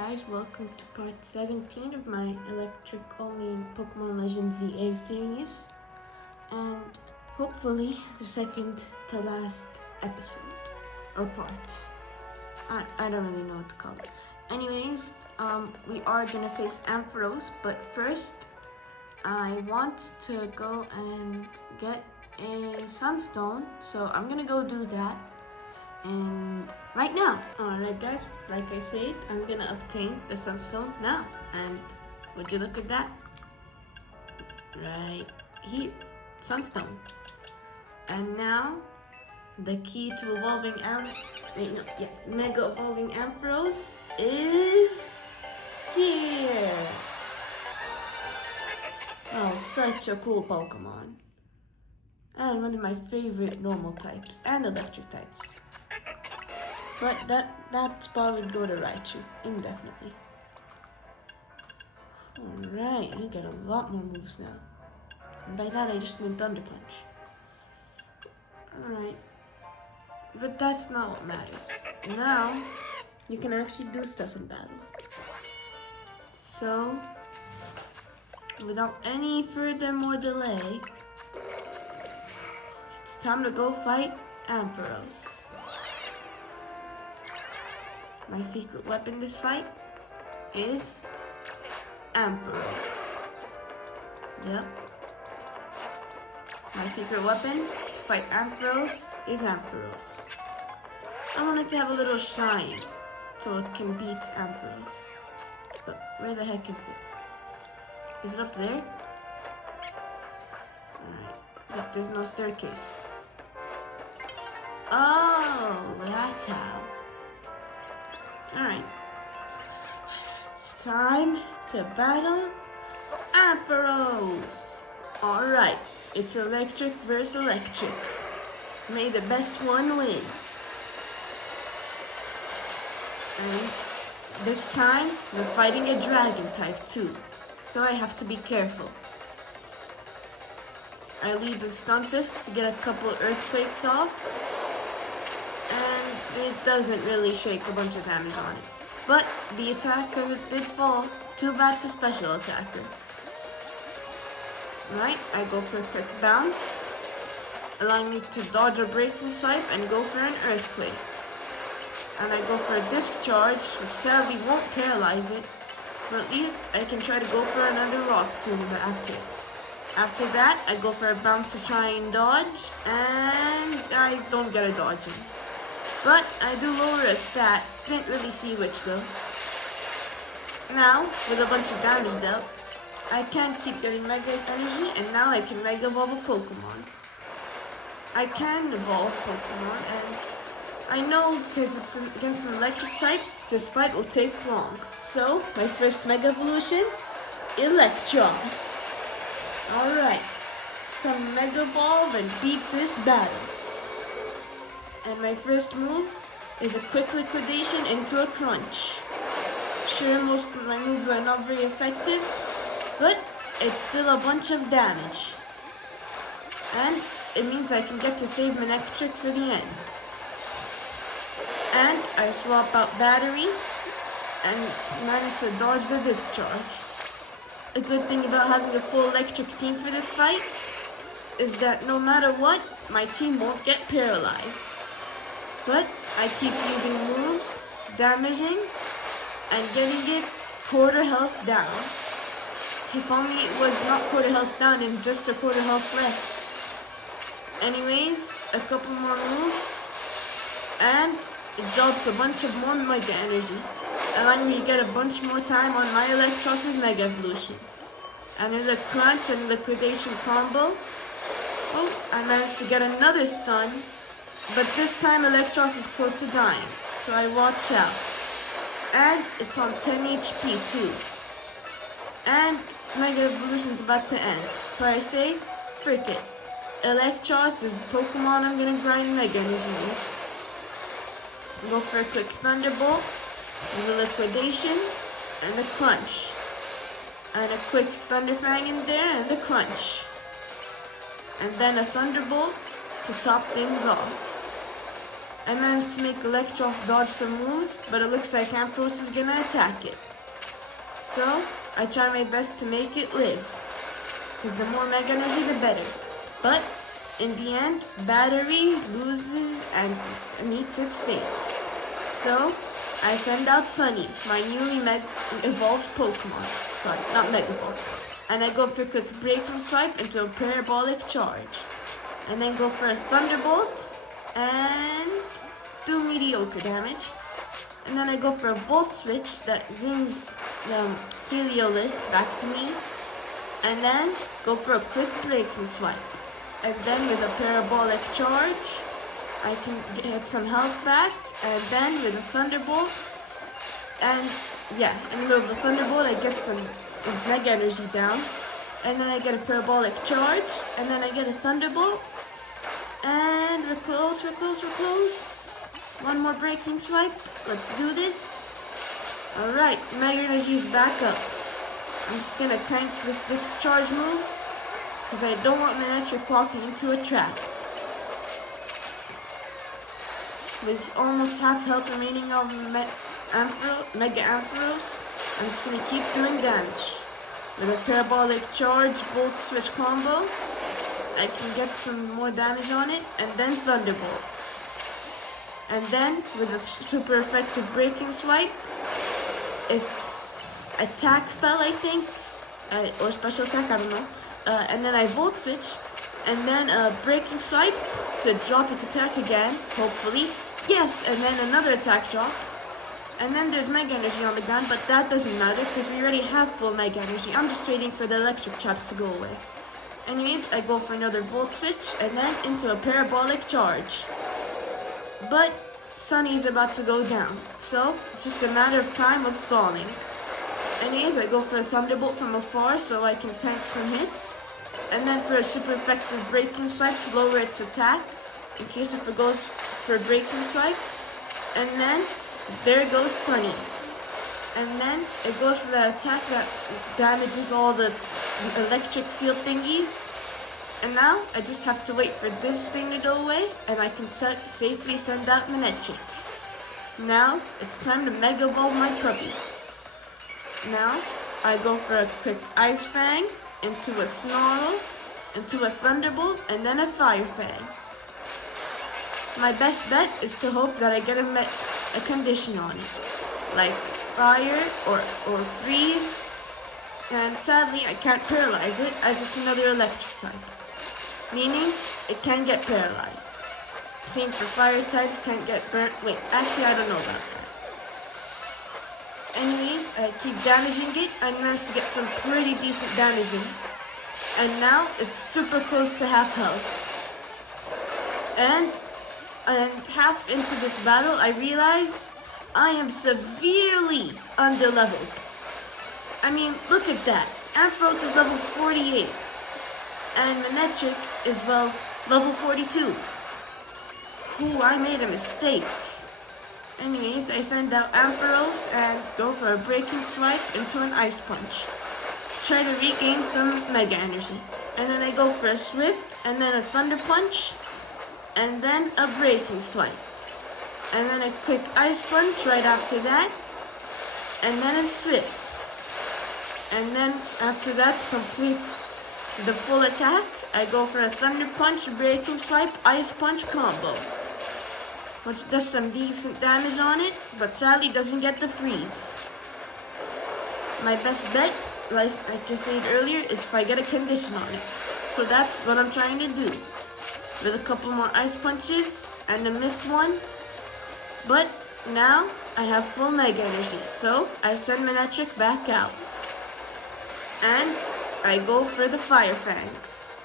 guys, welcome to part 17 of my electric only Pokemon Legends ZA series, and hopefully the second to last episode, or part. I don't really know what to call it. Anyways, we are gonna face Ampharos, but first I want to go and get a Sunstone, so I'm gonna go do that. And right now, alright guys, like I said, I'm gonna obtain the Sunstone now. And would you look at that? Right here, Sunstone. And now, the key to evolving Mega Evolving Ampharos is here. Oh, such a cool Pokemon. And one of my favorite normal types and electric types. But that spot would go to Raichu, indefinitely. Alright, you get a lot more moves now. And by that I just mean Thunder Punch. Alright. But that's not what matters. Now, you can actually do stuff in battle. So, without any further more delay, it's time to go fight Ampharos. My secret weapon this fight is Ampharos. Yep. My secret weapon to fight Ampharos is Ampharos. I want it to have a little shine so it can beat Ampharos. But where the heck is it? Is it up there? Alright. Yep, there's no staircase. Oh, that's how. Alright. It's time to battle Ampharos. Alright, it's electric versus electric. May the best one win. And this time, we're fighting a dragon type too. So I have to be careful. I leave the Stunfisk to get a couple earthquakes off. And it doesn't really shake a bunch of damage on it. But the attacker did fall. Too bad to special attacker. Right, I go for a quick bounce, allowing me to dodge a breaking swipe and go for an earthquake. And I go for a discharge, which sadly won't paralyze it, but at least I can try to go for another rock tomb after. After that, I go for a bounce to try and dodge, and I don't get a dodge in. But I do lower a stat, can't really see which though. Now, with a bunch of damage dealt, I can't keep getting Mega Energy, and now I can Mega Evolve a Pokemon. I can evolve Pokemon, and I know because it's against an electric type, this fight will take long. So, my first Mega Evolution, Electros. Alright, some Mega Evolve and beat this battle. And my first move is a quick liquidation into a crunch. Sure, most of my moves are not very effective, but it's still a bunch of damage. And it means I can get to save Manectric for the end. And I swap out Battery and manage to dodge the discharge. A good thing about having a full electric team for this fight is that no matter what, my team won't get paralyzed. But I keep using moves, damaging, and getting it quarter health down. If only it was not quarter health down and just a quarter health left. Anyways, a couple more moves, and it drops a bunch of more Mega Energy, allowing me to get a bunch more time on my Electros' Mega Evolution. And there's a crunch and liquidation combo. Oh, I managed to get another stun. But this time Electros is close to dying, so I watch out. And it's on 10 HP too. And Mega Evolution's about to end, so I say, frick it. Electros is the Pokemon I'm gonna grind Mega Energy with. Go for a quick Thunderbolt, with a liquidation, and a crunch. And a quick Thunder Fang in there, and a crunch. And then a Thunderbolt to top things off. I managed to make Electros dodge some moves, but it looks like Ampharos is gonna attack it. So, I try my best to make it live, because the more Mega Energy the better. But, in the end, Battery loses and meets its fate. So, I send out Sunny, my newly evolved Pokemon. Sorry, not Mega Evolved. And I go for a quick Breaking Swipe into a Parabolic Charge. And then go for a Thunderbolt and do mediocre damage. And then I go for a Volt Switch that brings the Heliolisk back to me. And then go for a quick Breaking Swipe. And then with a Parabolic Charge, I can get some health back. And then with a Thunderbolt, and yeah, in the middle of the Thunderbolt, I get some Mega Energy down. And then I get a Parabolic Charge. And then I get a Thunderbolt. And we're close. One more Breaking Swipe. Let's do this. Alright, Mega Energy is back up. I'm just gonna tank this Discharge move, because I don't want Manectric walking into a trap. With almost half health remaining of Mega Ampharos, I'm just gonna keep doing damage. With a Parabolic Charge, Volt Switch combo, I can get some more damage on it, and then Thunderbolt. And then, with a super effective Breaking Swipe, it's Attack Fell, I think, or Special Attack, I don't know. And then I Volt Switch, and then a Breaking Swipe to drop its attack again, hopefully. Yes, and then another attack drop. And then there's Mega Energy on the ground, but that doesn't matter because we already have full Mega Energy. I'm just waiting for the electric traps to go away. Anyways, I go for another Volt Switch and then into a Parabolic Charge. But Sunny's about to go down, so it's just a matter of time of stalling. Anyways, I go for a Thunderbolt from afar so I can tank some hits. And then for a super effective Breaking Swipe to lower its attack, in case if it goes for a Breaking Swipe. And then, there goes Sunny. And then, it goes for that attack that damages all the electric field thingies. And now, I just have to wait for this thing to go away, and I can safely send out Manectric. Now, it's time to Mega Evolve my puppy. Now, I go for a quick Ice Fang, into a Snarl, into a Thunderbolt, and then a Fire Fang. My best bet is to hope that I get a condition on it, like Fire or Freeze, and sadly I can't paralyze it as it's another electric type, meaning it can get paralyzed. Same for Fire types, can't get burnt. Wait, actually I don't know about that. Anyways, I keep damaging it. I managed to get some pretty decent damage in. And now it's super close to half health. And half into this battle, I realize I am severely underleveled. I mean, look at that. Ampharos is level 48. And Manectric is, well, level 42. Ooh, I made a mistake. Anyways, I send out Ampharos and go for a Breaking Swipe into an Ice Punch. Try to regain some Mega Energy. And then I go for a Swift, and then a Thunder Punch, and then a Breaking Swipe. And then a quick Ice Punch right after that, and then a Swift. And then after that, to complete the full attack, I go for a Thunder Punch, Breaking Swipe, Ice Punch combo, which does some decent damage on it, but sadly doesn't get the freeze. My best bet, like I said earlier, is if I get a condition on it. So that's what I'm trying to do. With a couple more Ice Punches and a missed one. But now I have full Mega Energy, so I send Manectric back out. And I go for the Fire Fang.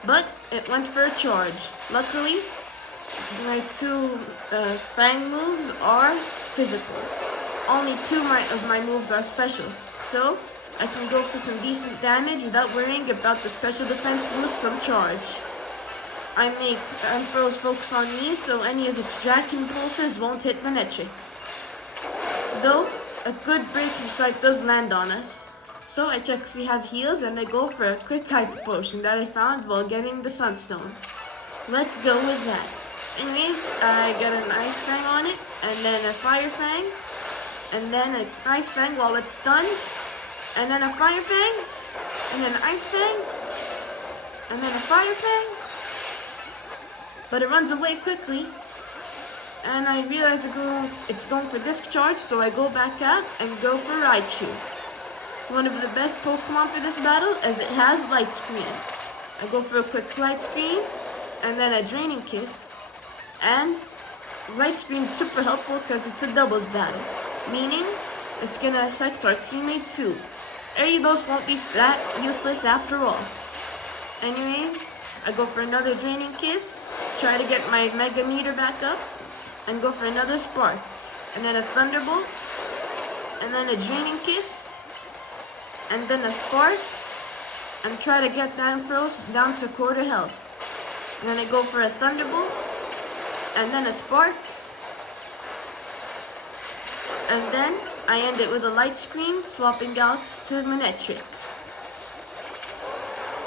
But it went for a charge. Luckily, my two Fang moves are physical. Only two of my moves are special, so I can go for some decent damage without worrying about the special defense boost from charge. I make Ampharos focus on me, so any of its Dragon Pulses won't hit Manectric. Though, a good Breaking Swipe does land on us. So I check if we have heals, and I go for a quick Hyper Potion that I found while getting the Sunstone. Let's go with that. Anyways, I got an Ice Fang on it, and then a Fire Fang, and then an Ice Fang while it's stunned, and then a Fire Fang, and then an Ice Fang, and then a Fire Fang. But it runs away quickly, and I realize it's going for Disc Charge, so I go back out and go for Raichu. One of the best Pokemon for this battle, as it has Light Screen. I go for a quick Light Screen, and then a Draining Kiss. And Light Screen is super helpful because it's a doubles battle, meaning it's gonna affect our teammate too. Ariados won't be that useless after all. Anyways, I go for another Draining Kiss, try to get my Mega Meter back up, and go for another Spark, and then a Thunderbolt, and then a Draining Kiss, and then a Spark, and try to get Ampharos down to quarter health. And then I go for a Thunderbolt, and then a Spark, and then I end it with a Light Screen, swapping out to Manectric.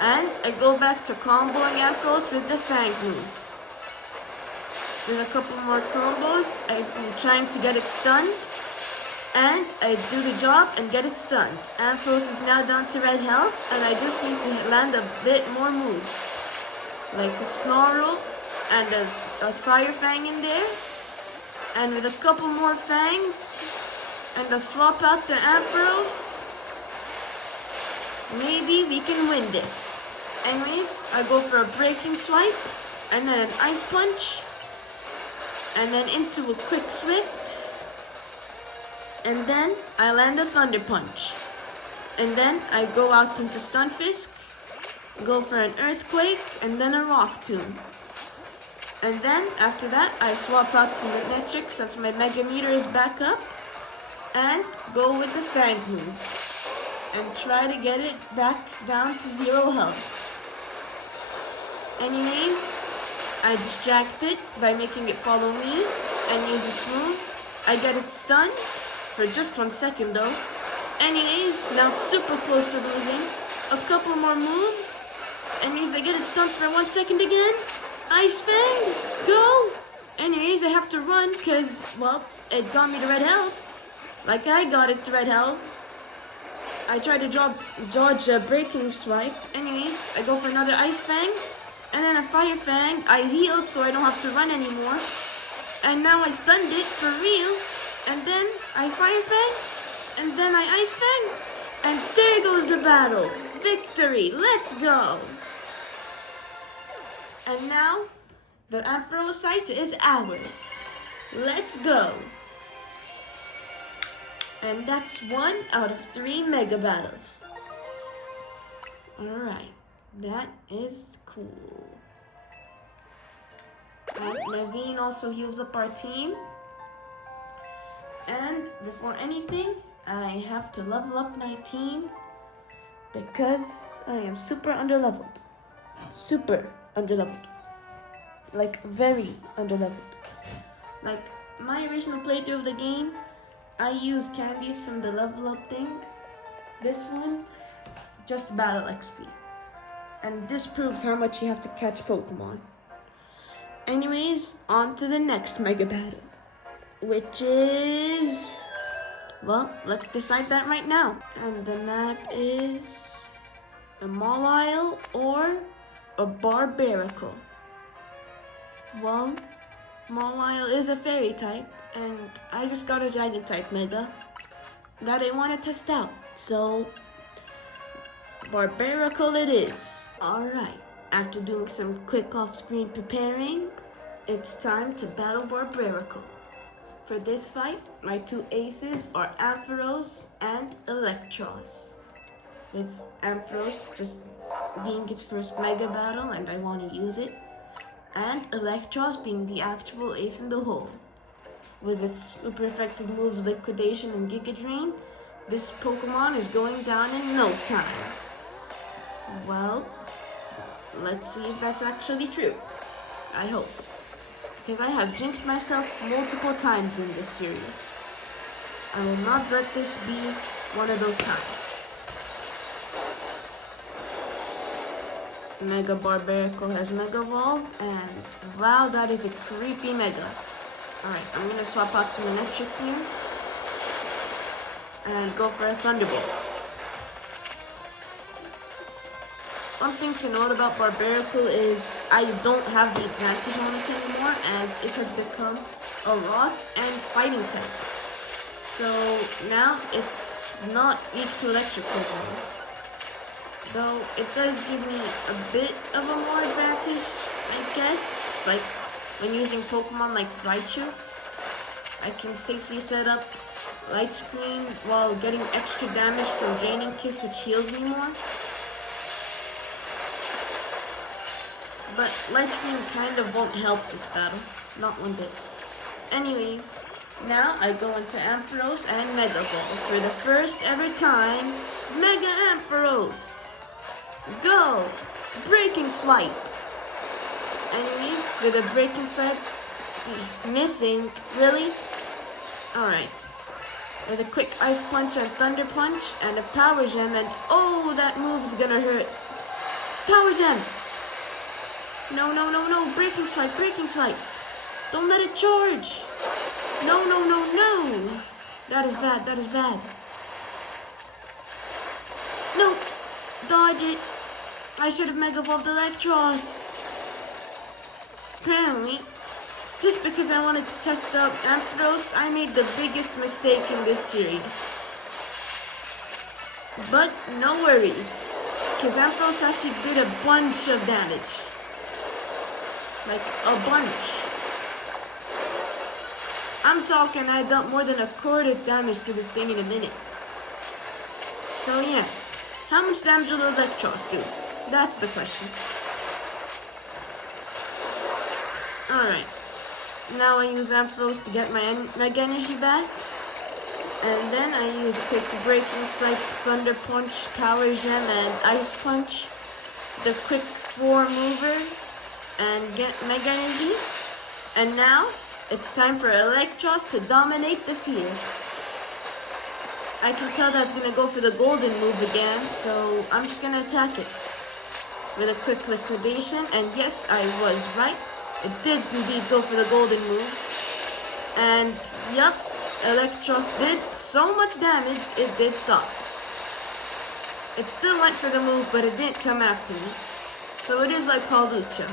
And I go back to comboing Ampharos with the Fang moves. With a couple more combos, I'm trying to get it stunned, and I do the job and get it stunned. Ampharos is now down to red health, and I just need to land a bit more moves, like a Snarl and a Fire Fang in there, and with a couple more Fangs, and a swap out to Ampharos, maybe we can win this. Anyways, I go for a Breaking Swipe, and then an Ice Punch, and then into a Quick Swift, and then I land a Thunder Punch, and then I go out into Stunfisk, go for an Earthquake, and then a Rock Tomb. And then, after that, I swap out to Manectric since my Mega Meter is back up, and go with the Fang move, and try to get it back down to 0 health. Anyways, I distract it by making it follow me, and use its moves. I get it stunned, for just 1 second though. Anyways, now it's super close to losing. A couple more moves, anyways, I get it stunned for 1 second again. Ice Fang, go! Anyways, I have to run because, well, it got me to red health. Like I got it to red health. I tried to dodge a Breaking Swipe. Anyways, I go for another Ice Fang, and then a Fire Fang. I healed so I don't have to run anymore. And now I stunned it for real. And then I Fire Fang, and then I Ice Fang. And there goes the battle. Victory, let's go! And now, the Ampharos site is ours. Let's go! And that's 1 out of 3 Mega Battles. Alright, that is cool. And Naveen also heals up our team. And before anything, I have to level up my team because I am super underleveled. Super underleveled. Like, very underleveled. Like, my original playthrough of the game, I used candies from the level up thing. This one, just battle XP. And this proves how much you have to catch Pokemon. Anyways, on to the next Mega Battle. Which is... well, let's decide that right now. And the map is... a Mawile or a Barbarical. Well, Mawile is a Fairy type, and I just got a Dragon type Mega that I want to test out. So, Barbarical it is. Alright, after doing some quick off-screen preparing, it's time to battle Barbarical. For this fight, my 2 aces are Ampharos and Eelektross. With Ampharos just being its first Mega Battle and I want to use it, and Eelektross being the actual ace in the hole. With its super effective moves Liquidation and Giga Drain, this Pokemon is going down in no time. Well, let's see if that's actually true. I hope. Because I have jinxed myself multiple times in this series. I will not let this be one of those times. Mega Barbarical has Mega Evolved, and wow, that is a creepy Mega. Alright, I'm gonna swap out to an Electric here, and go for a Thunderbolt. One thing to note about Barbarical is I don't have the advantage on it anymore, as it has become a rock and fighting type. So now it's not weak to electric Pokemon. Though it does give me a bit of a more advantage, I guess. Like when using Pokemon like Raichu, I can safely set up Light Screen while getting extra damage from Draining Kiss, which heals me more. But Light Screen kind of won't help this battle, not one bit. Anyways, now I go into Ampharos and Mega Ball. For the first ever time, Mega Ampharos! Go! Breaking Swipe! Anyways, with a Breaking Swipe, missing, really? Alright. With a quick Ice Punch and Thunder Punch, and a Power Gem, and oh, that move's gonna hurt. Power Gem! No, no, no, no, Breaking Swipe, Breaking Swipe! Don't let it charge! No, no, no, no! That is bad, that is bad. No! Dodge it! I should have Mega Evolved Electros! Apparently, just because I wanted to test out Ampharos, I made the biggest mistake in this series. But no worries, because Ampharos actually did a bunch of damage. Like, a bunch. I'm talking I dealt more than a quarter damage to this thing in a minute. So yeah, how much damage will Electros do? That's the question. Alright, now I use Ampharos to get my Mega Energy back. And then I use a quick Breaking Strike, Thunder Punch, Power Gem, and Ice Punch. The quick 4-mover. And get Mega Energy. And now, it's time for Electros to dominate the field. I can tell that's going to go for the golden move again, so I'm just going to attack it. With a quick liquidation, and yes, I was right. It did indeed go for the golden move. And, yup, Electros did so much damage, it did stop. It still went for the move, but it didn't come after me. So it is like Palducha.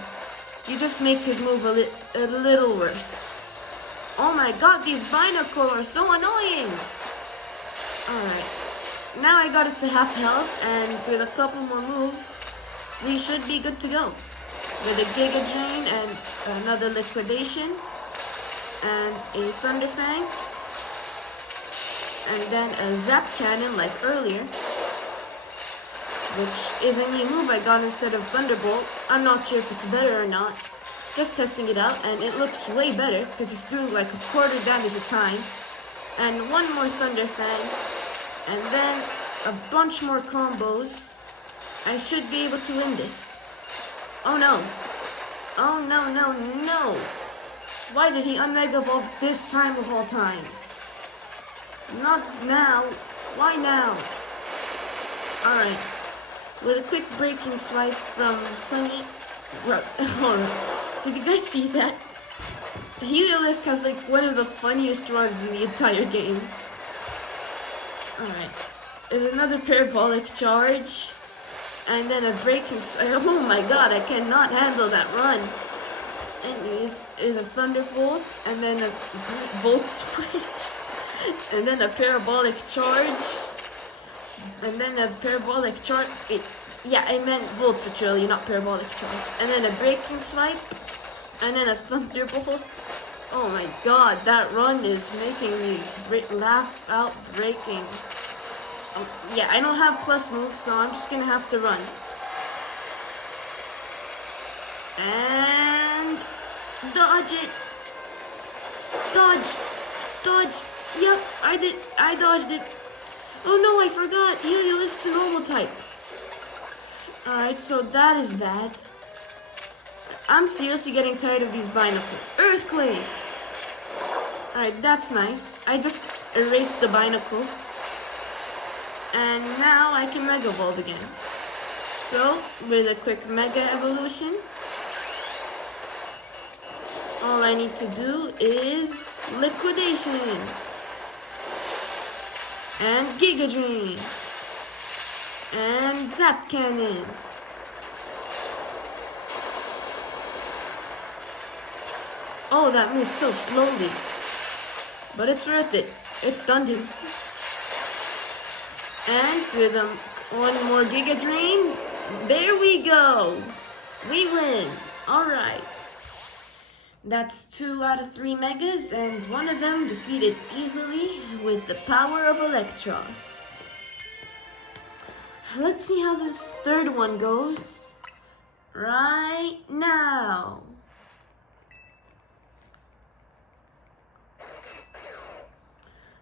You just make his move a little worse. Oh my god, these Binacle are so annoying! Alright. Now I got it to half health, and with a couple more moves, we should be good to go. With a Giga Drain and another Liquidation, and a Thunder Fang, and then a Zap Cannon like earlier, which is a new move I got instead of Thunderbolt. I'm not sure if it's better or not. Just testing it out, and it looks way better because it's doing like a quarter damage a time. And one more Thunder Fang, and then a bunch more combos. I should be able to win this. Oh no. Oh no, no, no. Why did he un-Mega Evolve this time of all times? Not now. Why now? Alright. With a quick Breaking Swipe from Sunny. Did you guys see that? Heliolisk has like one of the funniest runs in the entire game. Alright. There's another Parabolic Charge. And then a Breaking Swipe. Oh my god, I cannot handle that run. Anyways, there's a Thunderbolt. And then a Volt Switch. And then a Parabolic Charge. And then a Parabolic Charge. Yeah, I meant Volt Patrol, not Parabolic Charge. And then a Breaking Swipe. And then a Thunderbolt. Oh my god, that run is making me laugh out breaking. Yeah, I don't have plus moves, so I'm just gonna have to run. And dodge it. Dodge. Dodge. Yep, I dodged it. Oh no, I forgot. Heliolisk's a normal type. Alright, so that is that. I'm seriously getting tired of these Binacle. Earthquake! Alright, that's nice. I just erased the Binacle. And now I can Mega Evolve again. So, with a quick Mega Evolution, all I need to do is Liquidation and Giga Drain and Zap Cannon. Oh, that moves so slowly, but it's worth it. It stunned him. And with one more Giga Drain, there we go. We win. Alright. That's 2 out of 3 Megas, and one of them defeated easily with the power of Electros. Let's see how this third one goes right now.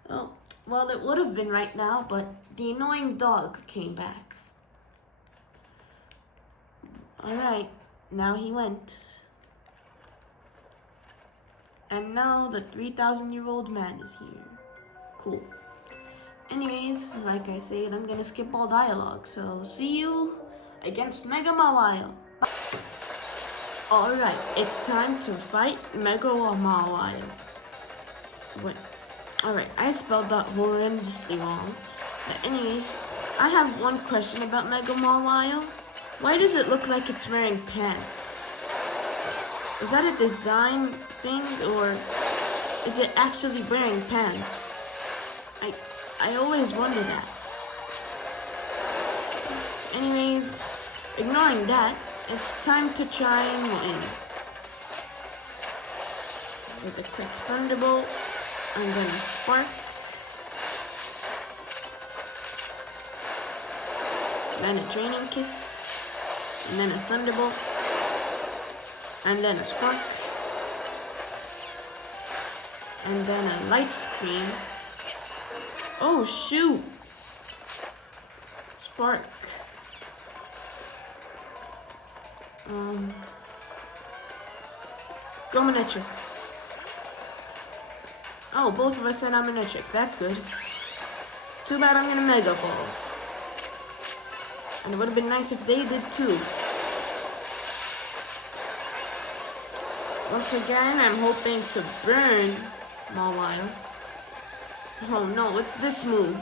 Oh, well, it would have been right now, but the annoying dog came back. Alright, now he went. And now the 3,000-year-old man is here. Cool. Anyways, like I said, I'm gonna skip all dialogue, so see you against Mega Mawile. Alright, it's time to fight Mega Mawile. Wait. Alright, I spelled that horrendously wrong. But anyways, I have one question about Mega Mawile. Why does it look like it's wearing pants? Is that a design thing, or is it actually wearing pants? I always wonder that. Anyways, ignoring that, it's time to try and win. With a quick Thunderbolt, I'm gonna Spark. Then a Draining Kiss, and then a Thunderbolt, and then a Spark, and then a Light Screen. Oh shoot! Spark. Go Manectric. Oh, both of us said I'm Manectric. That's good. Too bad I'm gonna Mega Ball. And it would have been nice if they did too. Once again, I'm hoping to burn Mawile. Oh no, it's this move.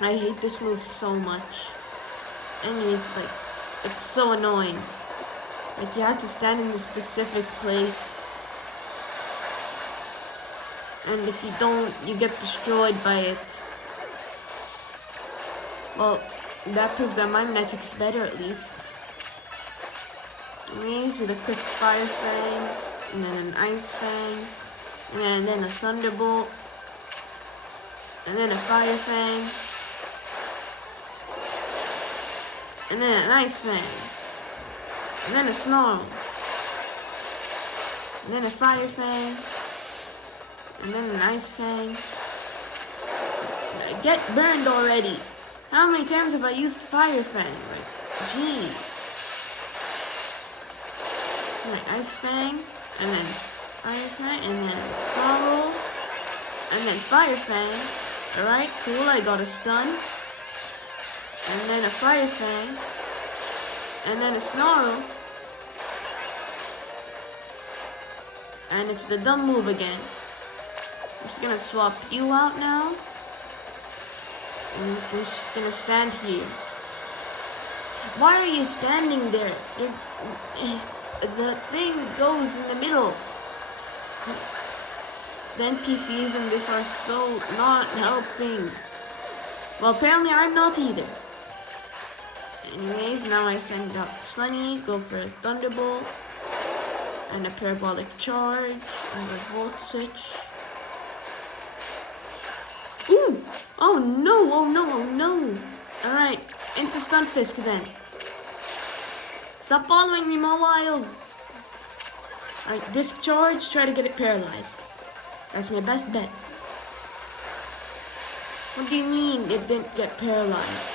I hate this move so much. And it's so annoying. Like, you have to stand in a specific place. And if you don't, you get destroyed by it. Well, that proves that my Manectric's better at least. Anyways, with a quick Fire Fang, and then an Ice Fang, and then a Thunderbolt, and then a Fire Fang, and then an Ice Fang, and then a Snarl, and then a Fire Fang, and then an Ice Fang. Get burned already! How many times have I used Fire Fang? Like, geez. Alright, Ice Fang, and then Fire Fang, and then Snarl, and then Fire Fang. Alright, cool, I got a stun. And then a Fire Fang, and then a Snarl. And it's the dumb move again. I'm just gonna swap you out now. And I'm just gonna stand here. Why are you standing there? The thing goes in the middle. The NPCs in this are so not helping. Well, apparently I'm not either. Anyways, now I send out Sunny, go for a Thunderbolt, and a Parabolic Charge, and a Volt Switch. Ooh! Oh no, oh no, oh no! Alright, into Stunfisk then. Stop following me, Mawile! Alright, Disc Charge, try to get it paralyzed. That's my best bet. What do you mean it didn't get paralyzed?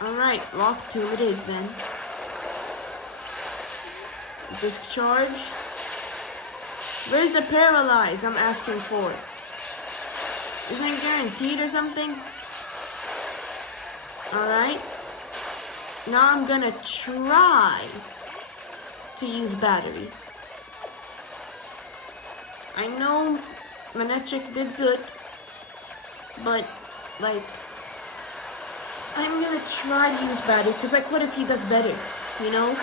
Alright, Rock 2 it is then. Disc Charge. Where's the paralyze I'm asking for? Isn't it guaranteed or something? Alright. Now I'm gonna try to use battery. I know Manectric did good, but like I'm gonna try to use battery because like what if he does better, you know?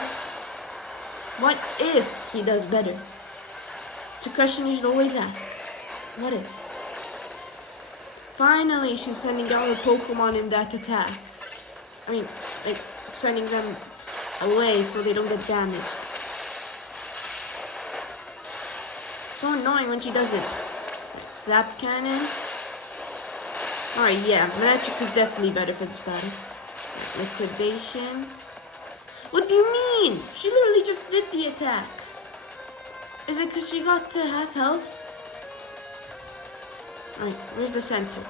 What if he does better? It's a question you should always ask. What if? Finally, she's sending out her Pokemon in that attack. I mean, like, sending them away so they don't get damaged. So annoying when she does it. Zap Cannon. Alright, yeah, Magic is definitely better for this battle. Liquidation. What do you mean? She literally just did the attack. Is it because she got to half health? Alright, where's the center?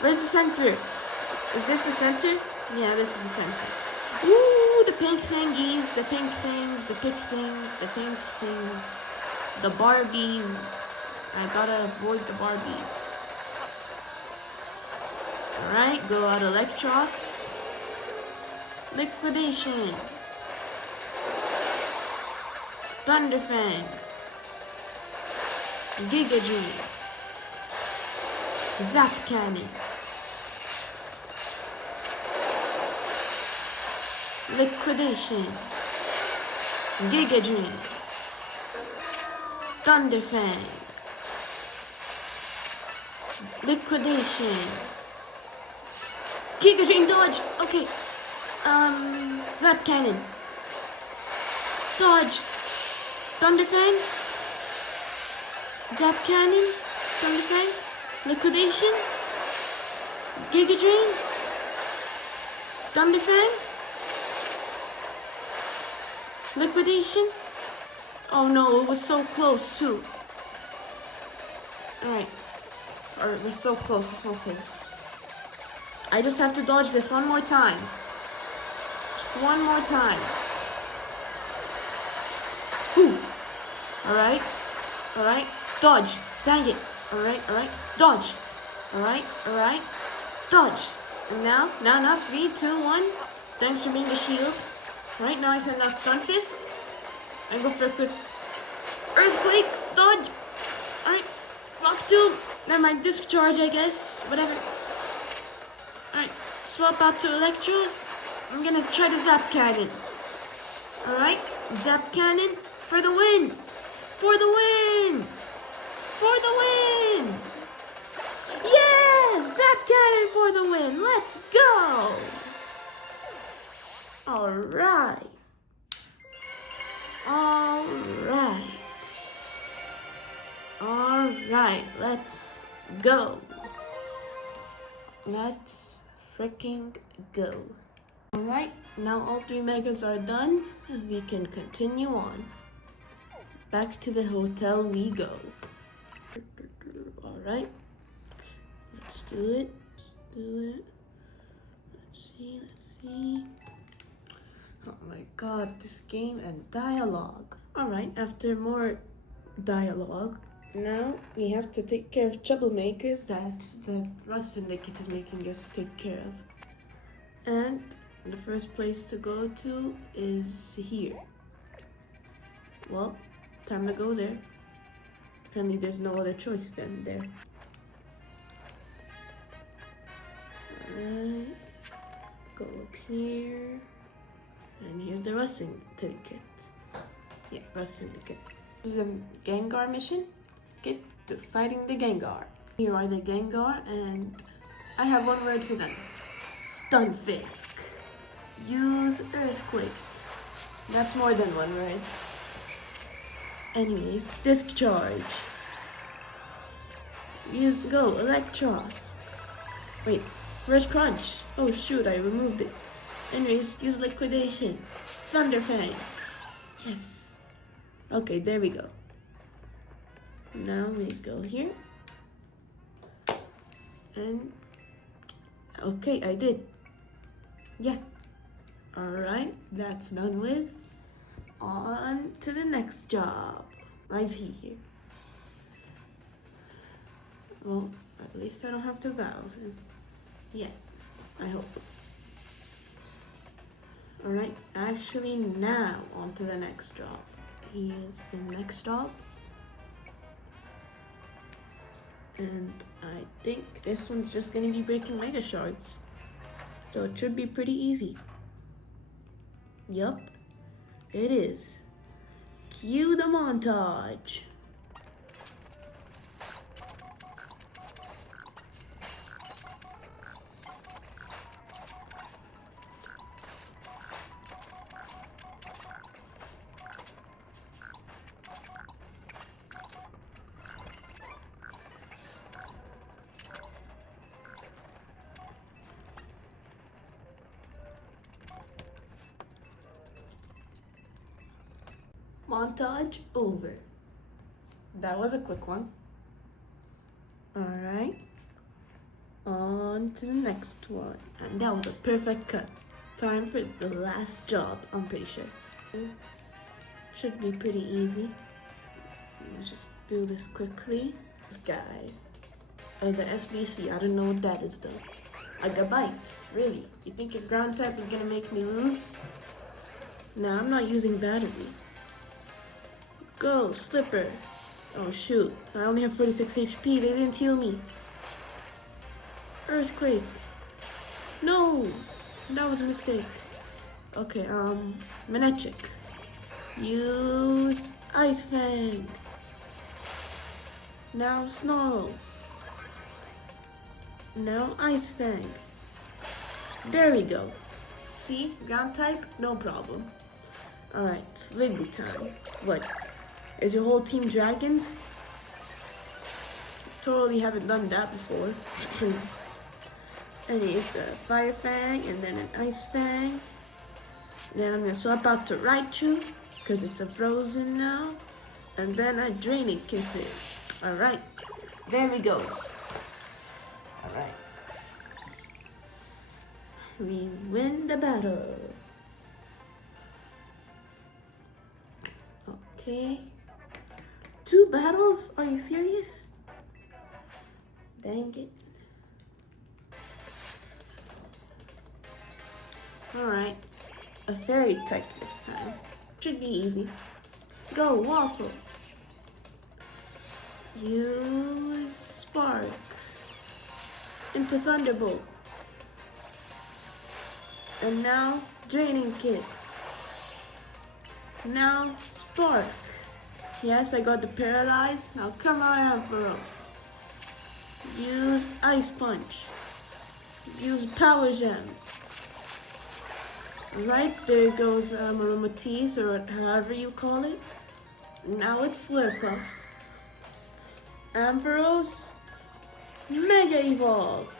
Where's the center? Is this the center? Yeah, this is the center. Ooh, the pink thingies, the pink things, the pink things, the pink things. The Barbies. I gotta avoid the Barbies. Alright, go out Electros. Liquidation. Thunderfang. Giga Dream. Zap Cannon. Liquidation. Giga Dream. Thunderfang. Liquidation. Giga Dream dodge. Okay. Zap Cannon. Dodge. Thunderfang. Zap Cannon. Thunderfang. Liquidation. Giga Drain. Thunderfang. Liquidation. Oh no, it was so close too. Alright. Alright, we're so close, we're so close. I just have to dodge this one more time. Just one more time. Whew. Alright. Alright. Dodge. Dang it. Alright, alright. Dodge. Alright, alright. Dodge. And now, 3, 2, 1. Thanks for being the shield. Right now I send out Stun Fist. I go for a quick Earthquake. Dodge. Alright. Rock 2. Never mind. Discharge, I guess. Whatever. Alright. Swap out to Electros. I'm gonna try to Zap Cannon. Alright. Zap Cannon for the win. For the win. For the win. Yes! Zap Cannon for the win. Let's go. Alright. Alright. Alright, let's go. Let's freaking go. Alright, now all 3 megas are done, and we can continue on. Back to the hotel we go. Alright, let's do it. Let's do it. Let's see, let's see. Oh my god, this game and dialogue. Alright, after more dialogue, now we have to take care of troublemakers that the Rust Syndicate is making us take care of. And the first place to go to is here. Well, time to go there. Apparently there's no other choice than there. Alright, go up here. And here's the Rust Syndicate. Yeah, Rust Syndicate. This is a Gengar mission. Get to fighting the Gengar. Here are the Gengar, and I have one word for them. Stunfisk. Use Earthquake. That's more than one word. Anyways, Discharge. Go, Electros. Wait, where's Crunch? Oh shoot, I removed it. Anyways, use Liquidation. Thunderfang. Yes. Okay, there we go. Now we go here. And okay, I did. Yeah. Alright, that's done with. On to the next job. Why is he here? Well, At least I don't have to battle him. Yet, I hope. Alright, actually now on to the next job. Here's the next job. And I think this one's just gonna be breaking Mega Shards. So it should be pretty easy. Yup, it is. Cue the montage. Montage over. That was a quick one. Alright. On to the next one. And that was a perfect cut. Time for the last job, I'm pretty sure. Should be pretty easy. Let's just do this quickly. This guy. The SBC, I don't know what that is though. I got bites, really. You think your ground type is gonna make me lose? Nah, I'm not using battery. Go, Slipper. Oh shoot, I only have 46 HP, they didn't heal me. Earthquake. No, that was a mistake. Okay, Manechik. Use Ice Fang. Now Snarl. Now Ice Fang. There we go. See, ground type, no problem. Alright, Sliggoo time. What? Is your whole team dragons? Totally haven't done that before. And it's a Fire Fang and then an Ice Fang. Then I'm gonna swap out to Raichu because it's a frozen now. And then a Draining Kiss it. Alright, there we go. Alright. We win the battle. Okay. 2 battles? Are you serious? Dang it. Alright. A fairy type this time. Should be easy. Go, Waffle. Use Spark. Into Thunderbolt. And now, Draining Kiss. Now, Spark. Yes, I got the Paralyze. Now come on, Ampharos. Use Ice Punch. Use Power Gem. Right, there goes Aromatisse, or however you call it. Now it's Slurpuff. Ampharos. Mega Evolve.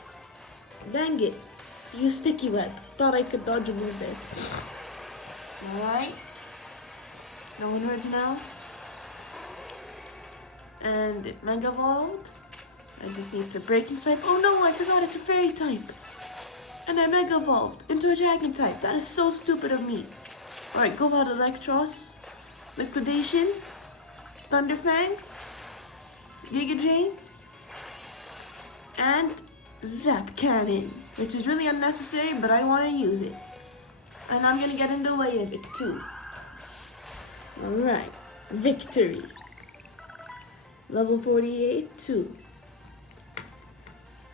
Dang it. Use Sticky Web. Thought I could dodge a move there. Alright. No one hurts now. And it Mega Evolved. I just need to Breaking type. Oh no, I forgot it's a Fairy type. And I Mega Evolved into a Dragon type. That is so stupid of me. Alright, go out Electros. Liquidation. Thunderfang. Giga Drain. And Zap Cannon. Which is really unnecessary, but I want to use it. And I'm going to get in the way of it too. Alright. Victory. Level 48, 2.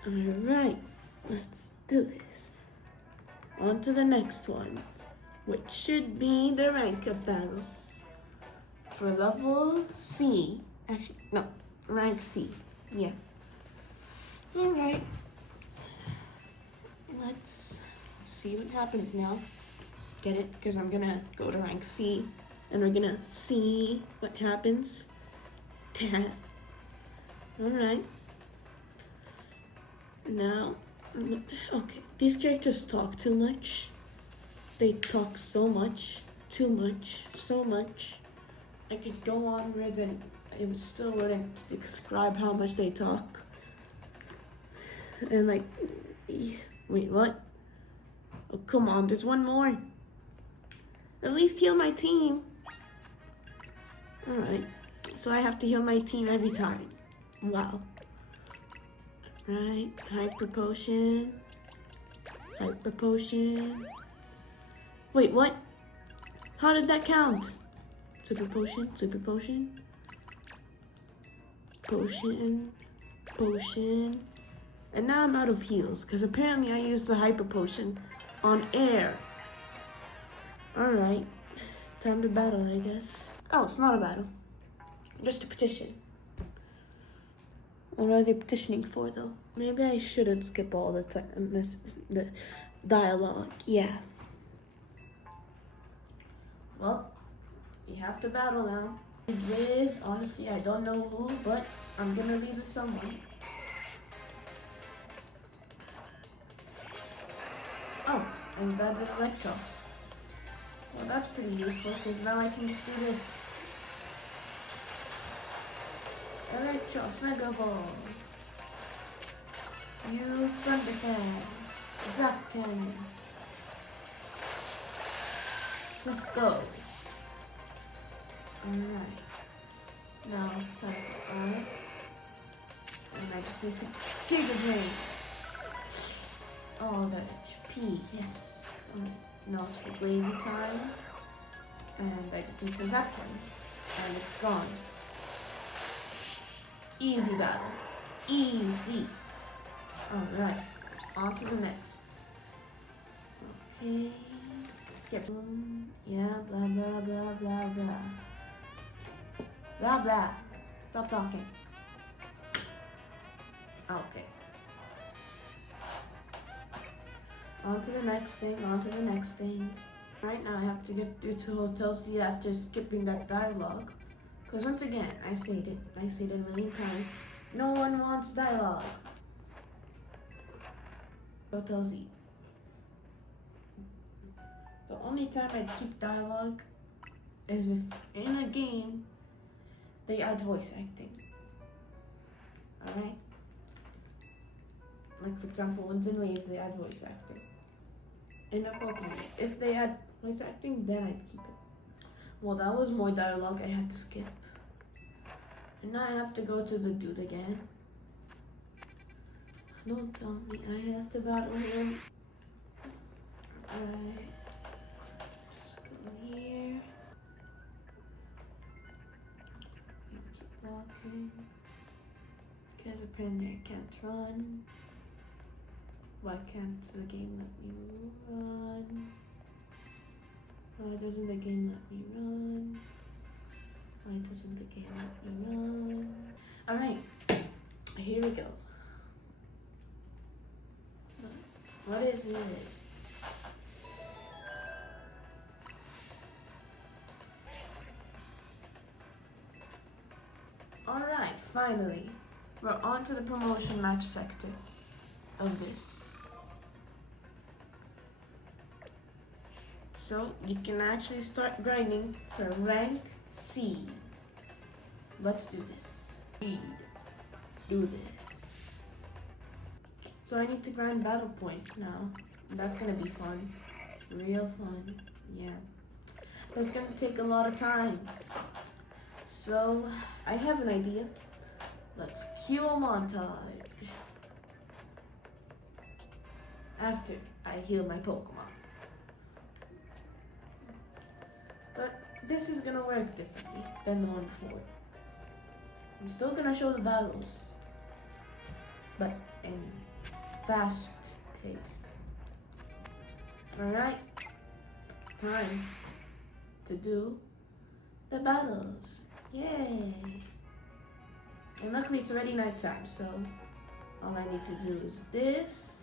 Alright, let's do this. On to the next one, which should be the rank up battle. For level C. Actually, no, rank C. Yeah. Alright. Let's see what happens now. Get it? Because I'm gonna go to rank C and we're gonna see what happens. Alright. Now, okay, these characters talk too much. They talk so much, too much, so much. I could go onwards and it still wouldn't describe how much they talk. And like, wait, what? Oh, come on, there's one more. At least heal my team. Alright, so I have to heal my team every time. Wow. Right, hyper potion. Hyper potion. Wait, what? How did that count? Super potion, super potion. Potion, potion. And now I'm out of heals, because apparently I used the hyper potion on air. Alright, time to battle, I guess. Oh, it's not a battle. Just a petition. What are they petitioning for, though? Maybe I shouldn't skip all the the dialogue. Yeah. Well, you have to battle now. With, honestly, I don't know who, but I'm gonna leave with someone. Oh, I'm bad with Electros. Well, that's pretty useful, because now I can just do this. Electros, Mega Ball. Use Thunderfang. Zap Canyon. Let's go. Alright. Now it's time for Alex. And I just need to Giga Drain. Oh, that HP, yes. Now it's for Wavy time. And I just need to zap him. And it's gone. Easy battle. Easy. Alright. On to the next. Okay. Skip. Yeah, blah, blah, blah, blah, blah. Blah, blah. Stop talking. Okay. On to the next thing, on to the next thing. Right now I have to get through to Hotel C after skipping that dialogue. Because once again, I said it a million times, no one wants dialogue. Hotel Z. The only time I keep dialogue is if in a game they add voice acting. Alright? Like for example, in Zen Waves they add voice acting. In a Pokemon, if they add voice acting, then I'd keep it. Well, that was more dialogue I had to skip. And now I have to go to the dude again. Don't tell me I have to battle him. Alright. Just go here. Keep walking. Because apparently I can't run. Why can't the game let me run? Why doesn't the game let me run? Why doesn't the game let me run? Alright, here we go. What is it? Alright, finally. We're on to the promotion match sector of this. So you can actually start grinding for rank C. Let's do this. Speed. Do this. So I need to grind battle points now. That's gonna be fun. Real fun. Yeah. That's gonna take a lot of time. So I have an idea. Let's cue a montage. After I heal my Pokemon. But this is gonna work differently than the one before. I'm still gonna show the battles, but in fast pace. Alright, time to do the battles. Yay! And luckily it's already nighttime, so all I need to do is this.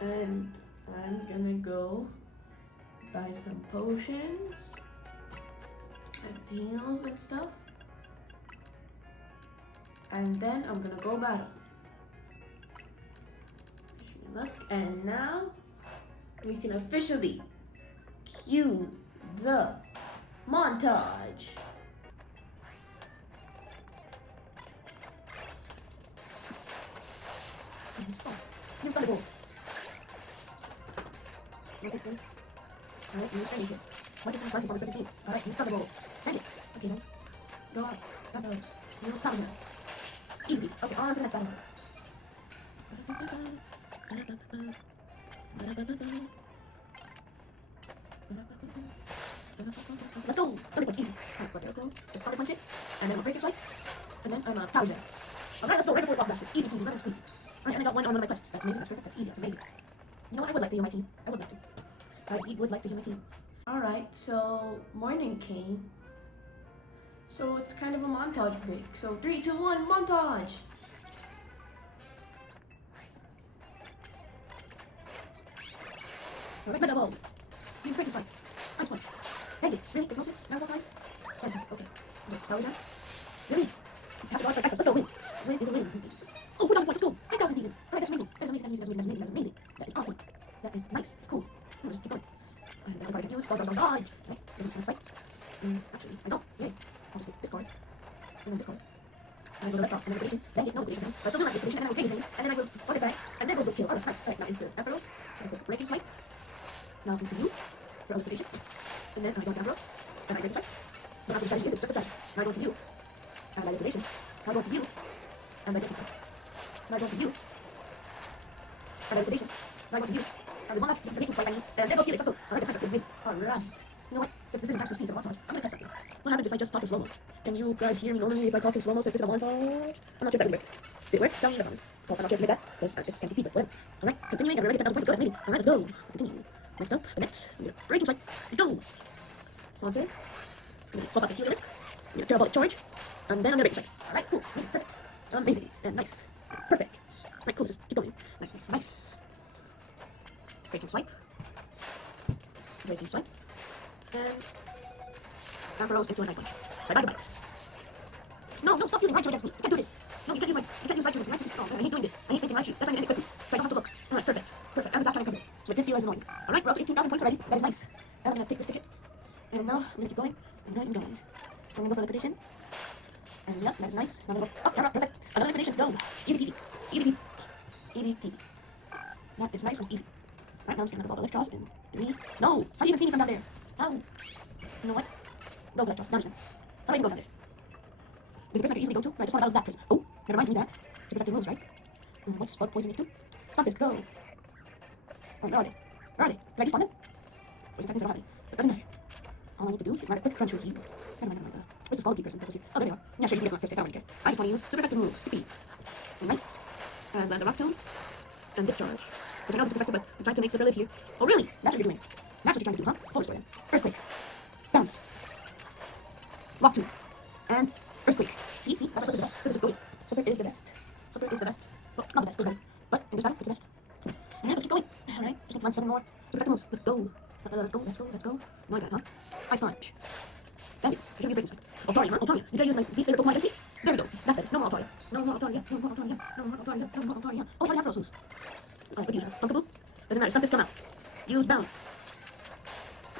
And I'm gonna go buy some potions and heals and stuff. And then I'm gonna go battle. Wish me luck. And now we can officially cue the montage. Use Thunderbolt. Alright, use Thunderbolt. What is this? What is this? Alright, use Thunderbolt. Thank it. Okay, then. Go up. That goes. Use Thunderbolt. Easy. Okay, on to the next battle. Let's go! Double punch, easy. Alright, there we go. Just double punch it, and then we'll break it right, and then power jam. Alright, let's go right before block blast. Easy peasy, lemon squeezy. Alright, and I got one on one of my quests. That's amazing, that's perfect, that's easy, that's amazing. You know what, I would like to heal my team. I would like to. I would like to heal my team. Alright, so morning came. So it's kind of a montage break. So 3, 2, 1, montage! Alright, Meta Ball. Use breaking strike. Ice punch. Dang it, really? Hypnosis? Miracle Lines? Okay. Just power down. Really? Have to dodge strike. Let's go, win. Win is a win. Oh, 4,000 points, let's go. 5,000 even. Alright, that's amazing. That's amazing. That is awesome. That is nice. It's cool. Let's just keep going. And then I can use dodge. Right, this is gonna fight. Actually, I don't. Yay. I'll just hit discard. And then discard. And then go to red cross, and then liquidation. Then get no liquidation. I still do like liquidation, and then I will gain liquidation. And then I will put it back. And then goes the kill. Alright, nice. Alright, now into Ampharos. And I put breaking swipe. Now into you for liquidation. And then I go to Ampharos. And I break swipe. But after the strategy is, it's just a strategy. Now I go to you. And I liquidation. Now I go to you. And I break swipe. Now I go to you. And I liquidation. Now I go to you. And the one last breaking swipe I need. And then goes Felix. Let's go. Alright, that's amazing. Alright. You know what? Since this isn't actually speed for the montage, I'm gonna test something. What happens if I just talk in slow-mo? Can you guys hear me normally if I talk in slow-mo since it's a montage? I'm not sure if that worked. Did it work? Tell me in the comments. Well, I'm not sure if you did that, because it's empty speed, but whatever. Alright, continuing, and we're ready to 10,000 points. Go, that's amazing. Alright, let's go. Continue. Next up, Annette. I'm gonna break into let's go. Haunter. I'm gonna swap out the healing disc. I'm gonna parabolic charge. And then I'm gonna break strike. Alright, cool. Amazing. Perfect. Amazing. And nice. Perfect. Alright, cool. Just keep going. Nice. Breaking swipe. Breaking swipe. And Ampharos into a nice punch. Bye bye. No, stop using right shoe against me. You can't do this. No, you can't use right shoe against me. Oh, I hate doing this. I hate fainting right shoes. That's why I'm gonna end it quickly. So I don't have to look. Alright, perfect. I'm just trying to cover it. So it didn't feel as annoying. Alright, we're up to 18,000 points already. That is nice. And I'm gonna take this ticket. And now I'm gonna keep going. I'm going. I'm gonna go for liquidation. And yep, that is nice. Now I'm gonna go up, camera, perfect. Another liquidation to go. Easy peasy. That is nice and easy. Alright, now I'm just gonna go for Electros and 3. No! How do you even see me from down there? How? You know what? Go for Electros. Now I'm just how do I even go down there? There's a person I can easily go to, but I just want to battle that person. Oh, never mind, give me that. To protect the moves, right? What's bug poison me too? Stop this, go! Alright, where are they? Can I just spawn them? Poison techniques are not happening. It doesn't matter. All I need to do is write a quick crunch review. Never mind. Where's the Skull person that was here? Oh, there they are. Yeah, sure, you can get my first hit. I don't really care. I just want to use super effective moves. Yippee. Nice. And the Rock Tomb. And Discharge. Which I know is super effective, but I'm trying to make Super live here. Oh, really? That's what you're doing. That's what you're trying to do, huh? Full story then. Earthquake. Bounce. Rock Tomb. And Earthquake. See? That's what Super is the best. Super is the best. Well, not the best, but in this battle, it's the best. Alright, let's keep going. Alright, just need to find 7 more super effective moves. Let's go. My bad, huh? Ice Punch. Damn it, I should use Breaking Strike. Altaria. You dare use my least favorite Pokemon against me? There we go. That's better. No more Altaria. Oh, I have Ampharos moves. Alright, what do you have? Pumpkaboo? Doesn't matter, stuff is come out. Use Bounce.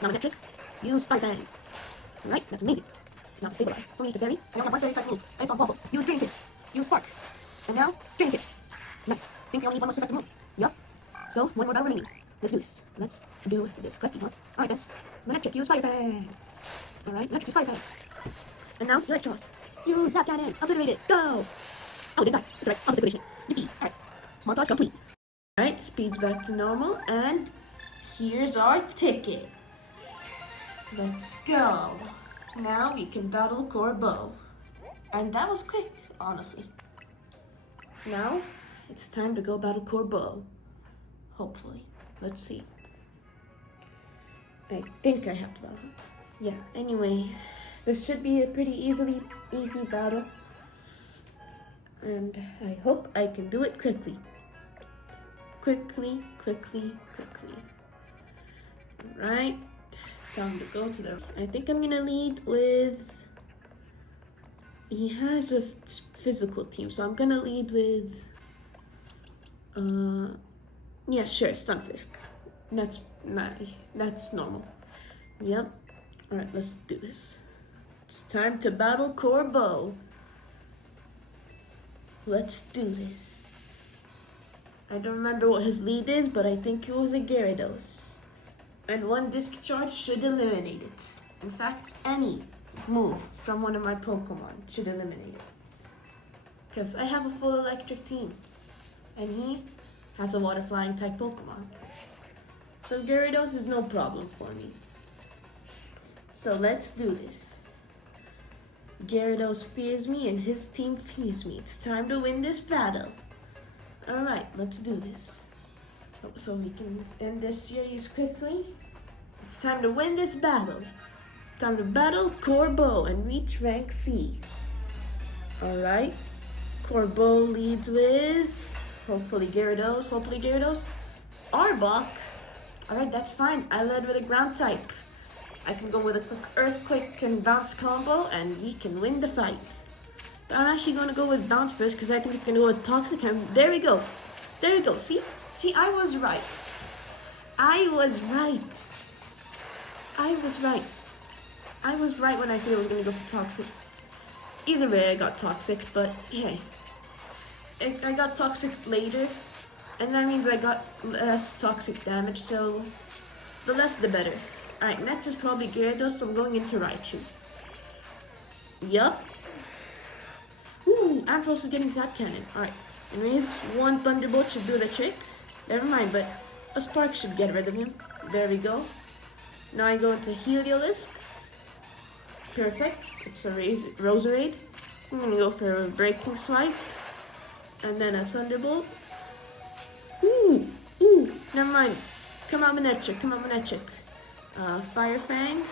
Now Electric. Use Fire Fang. Alright, that's amazing. Now to Sableye. It's only to Fairy. I only have one Fairy type move. And it's on Waffle. Use Drain Kiss. Use Spark. And now, Drain Kiss. Nice. Think we only need one more effective move. Yup. So, one more battle remaining. Let's do this. Clicky, huh? Alright then. Electric, use Fire Fang. Alright, Electric, use Fire Fang. And now, Electros. Use Zap Cannon. Obliterate it. Go! Oh, didn't die. It's alright. I'll just liquidation. Yippee. Alright. Montage complete. Alright, speed's back to normal, and here's our ticket. Let's go. Now we can battle Corbeau. And that was quick, honestly. Now, it's time to go battle Corbeau. Hopefully. Let's see. I think I have to battle him. Yeah, anyways. This should be a pretty easy battle. And I hope I can do it quickly. Quickly. Alright. Time to go to the... I think I'm gonna lead with... He has a physical team, so I'm gonna lead with... Yeah, sure, Stunfisk. That's normal. Yep. Alright, let's do this. It's time to battle Corbeau. Let's do this. I don't remember what his lead is, but I think it was a Gyarados. And one Disc Charge should eliminate it. In fact, any move from one of my Pokemon should eliminate it. Because I have a full electric team. And he has a water flying type Pokemon. So Gyarados is no problem for me. So let's do this. Gyarados fears me and his team fears me. It's time to win this battle. Alright, let's do this. So we can end this series quickly. It's time to win this battle. Time to battle Corbo and reach rank C. Alright. Corbo leads with hopefully Gyarados. Arbok. Alright, that's fine. I led with a ground type. I can go with a quick Earthquake and Bounce combo and we can win the fight. But I'm actually going to go with Bounce first because I think it's going to go with Toxic. And there we go. See, I was right. I was right when I said I was going to go for Toxic. Either way, I got Toxic, but hey. I got Toxic later, and that means I got less Toxic damage, so the less the better. Alright, next is probably Gyarados, so I'm going into Raichu. Yup. Ooh, Ampharos is getting Zap Cannon. Alright, anyways, one Thunderbolt should do the trick. Never mind, but a Spark should get rid of him. There we go. Now I go into Heliolisk. Perfect. It's a Roserade. I'm gonna go for a Breaking Swipe. And then a Thunderbolt. Ooh, never mind. Come on, Manectric. Fire Fang.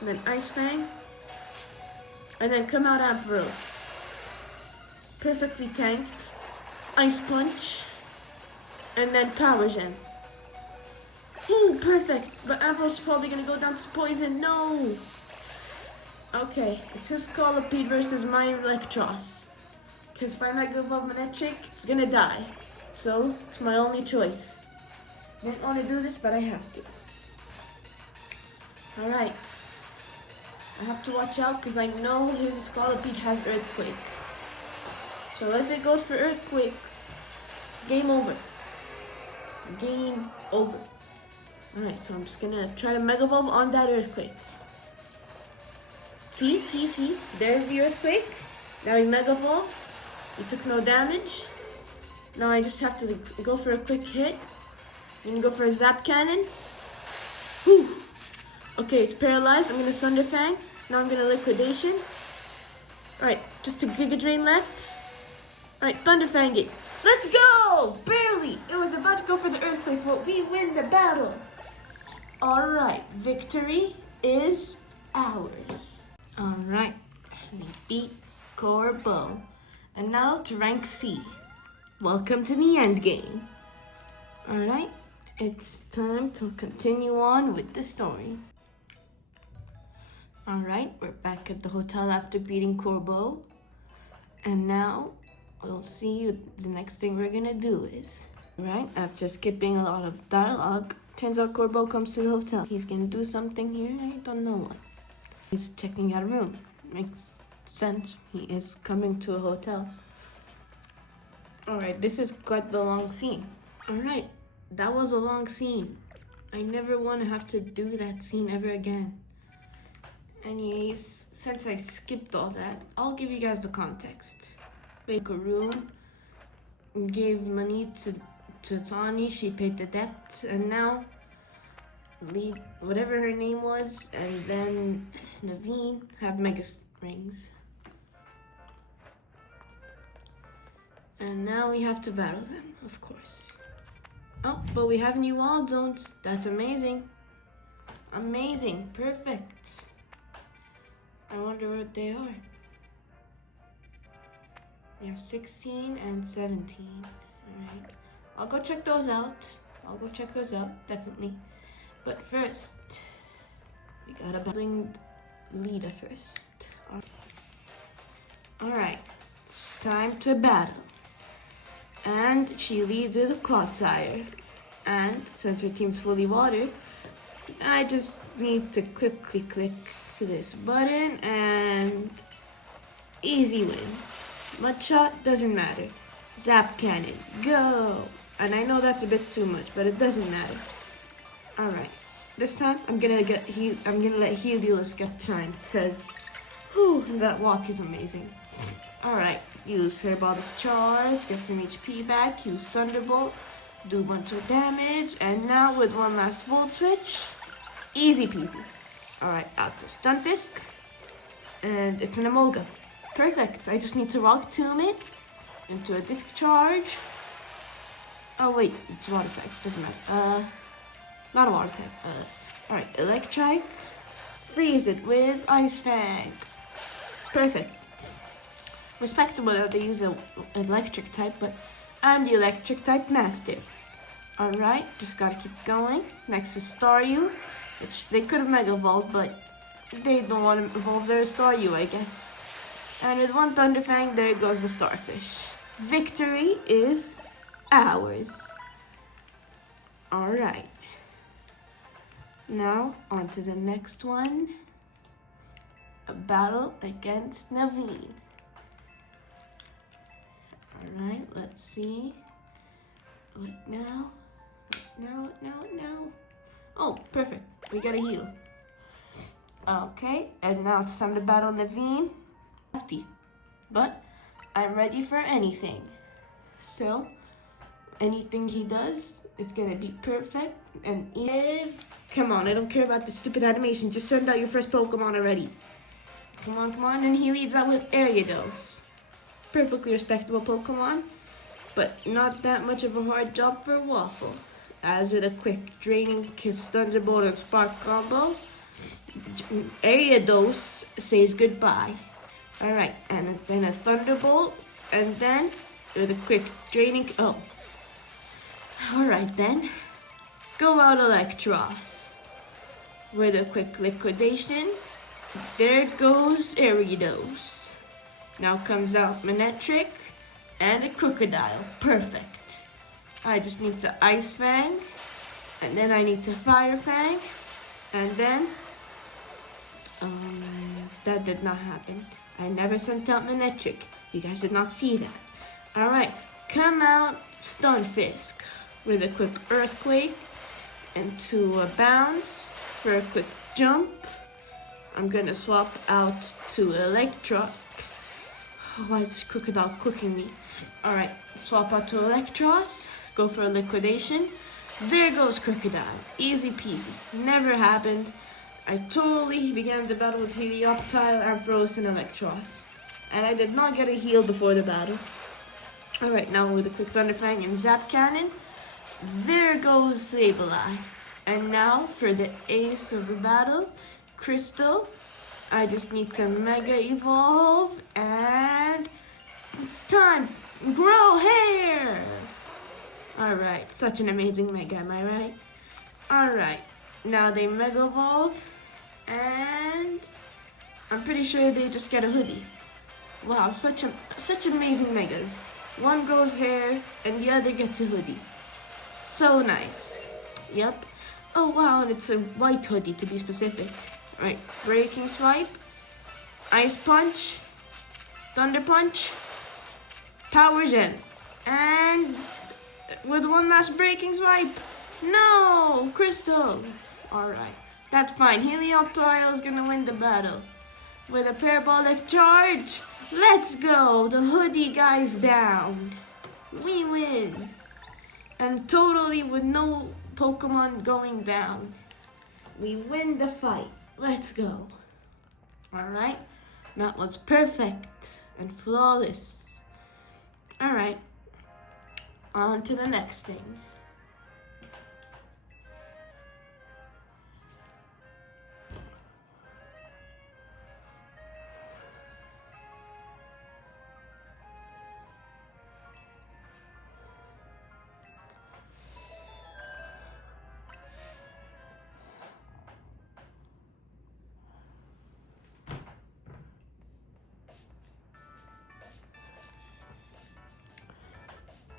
And then Ice Fang. And then come out Ampharos. Perfectly tanked. Ice Punch. And then Power Gem. Ooh, perfect. But Ampharos is probably gonna go down to Poison. No. Okay, it's his Scolipede versus my Electros. Because if I Mega Evolve Manectric, it's gonna die. So, it's my only choice. I didn't want to do this, but I have to. Alright. I have to watch out because I know his Scolipede has Earthquake. So if it goes for Earthquake, it's game over. Game over. Alright, so I'm just gonna try to Mega Evolve on that Earthquake. See? There's the Earthquake. Now we Mega Evolve. He took no damage. Now I just have to go for a quick hit. I'm gonna go for a Zap Cannon. Whew. Okay, it's paralyzed. I'm gonna Thunder Fang. Now I'm gonna Liquidation. Alright, just a Giga Drain left. Alright, Thunder Fang it. Let's go! Barely! It was about to go for the Earthquake, but we win the battle. Alright, victory is ours. Alright, we beat Corbo. And now to rank C. Welcome to the end game. Alright, it's time to continue on with the story. Alright, we're back at the hotel after beating Corbo. And now, we'll see what the next thing we're gonna do is. Alright, after skipping a lot of dialogue, turns out Corbo comes to the hotel. He's gonna do something here, I don't know what. He's checking out a room. Makes sense. He is coming to a hotel. Alright, this is quite the long scene. Alright, that was a long scene. I never want to have to do that scene ever again. Anyways, since I skipped all that, I'll give you guys the context. Make a room, gave money to Tawny, she paid the debt, and now whatever her name was, and then Naveen have Mega Rings. And now we have to battle them, of course. Oh, but we have new wall zones. That's amazing. Amazing. Perfect. I wonder what they are. We have 16 and 17. Alright. I'll go check those out. Definitely. But first, we gotta battle Lita first. Alright. It's time to battle. And she leads with a Clodsire. And since her team's fully water, I just need to quickly click this button and easy win. Mudshot doesn't matter. Zap Cannon, go! And I know that's a bit too much, but it doesn't matter. Alright, this time I'm gonna let Heliolisk get shine because that walk is amazing. Alright, use Parabolic Charge, get some HP back, use Thunderbolt, do a bunch of damage, and now with one last Volt Switch, easy peasy. Alright, out to Stunfisk, and it's an Emolga. Perfect, I just need to Rock Tomb it into a Disc Charge. Oh wait, it's Water type, doesn't matter. Not a Water type. Alright, Electrike, freeze it with Ice Fang. Perfect. Respectable that they use an electric type, but I'm the electric type master. Alright, just gotta keep going. Next is Staryu, which they could have Mega Evolved, but they don't want to evolve their Staryu, I guess. And with one Thunderfang, there goes the Starfish. Victory is ours. Alright. Now, on to the next one. A battle against Naveen. Alright, let's see. What now? What now? Oh, perfect. We got a heal. Okay, and now it's time to battle Naveen. But I'm ready for anything. So, anything he does, it's gonna be perfect. And if... Come on, I don't care about the stupid animation. Just send out your first Pokemon already. Come on. And he leads out with Ariados. Perfectly respectable Pokemon, but not that much of a hard job for Waffle. As with a quick Draining Kiss, Thunderbolt, and Spark combo, Ariados says goodbye. Alright, and then a Thunderbolt, and then with a quick Draining... Oh. Alright then. Go out Electros. With a quick Liquidation. There goes Ariados. Now comes out Manectric and a Crocodile. Perfect. I just need to Ice Fang, and then I need to Fire Fang, and then that did not happen. I never sent out Manectric. You guys did not see that. Alright, come out Stunfisk with a quick Earthquake into a Bounce for a quick Jump. I'm gonna swap out to Electro. Why is this Crocodile cooking me? Alright, swap out to Electros. Go for a Liquidation. There goes Crocodile. Easy peasy. Never happened. I totally began the battle with Helioptile, Ampharos, and Electros. And I did not get a heal before the battle. Alright, now with a quick Thunderfang and Zap Cannon. There goes Sableye. And now for the ace of the battle, Crystal. I just need to Mega Evolve, and it's time. Grow hair! Alright, such an amazing Mega, am I right? Alright, now they Mega Evolve, and I'm pretty sure they just get a hoodie. Wow, such amazing Megas. One grows hair, and the other gets a hoodie. So nice. Yep. Oh wow, and it's a white hoodie to be specific. Right, Breaking Swipe, Ice Punch, Thunder Punch, Power Gem, and with one last Breaking Swipe. No, Crystal. Alright, that's fine. Helioptile is gonna win the battle. With a Parabolic Charge, let's go. The hoodie guy's down. We win. And totally with no Pokemon going down. We win the fight. Let's go. Alright, that was perfect and flawless. Alright, on to the next thing.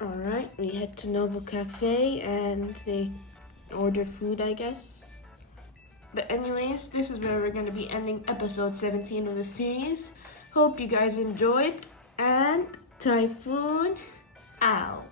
Alright, we head to Novo Cafe and they order food, I guess. But anyways, this is where we're going to be ending episode 17 of the series. Hope you guys enjoyed, and Typhoon out.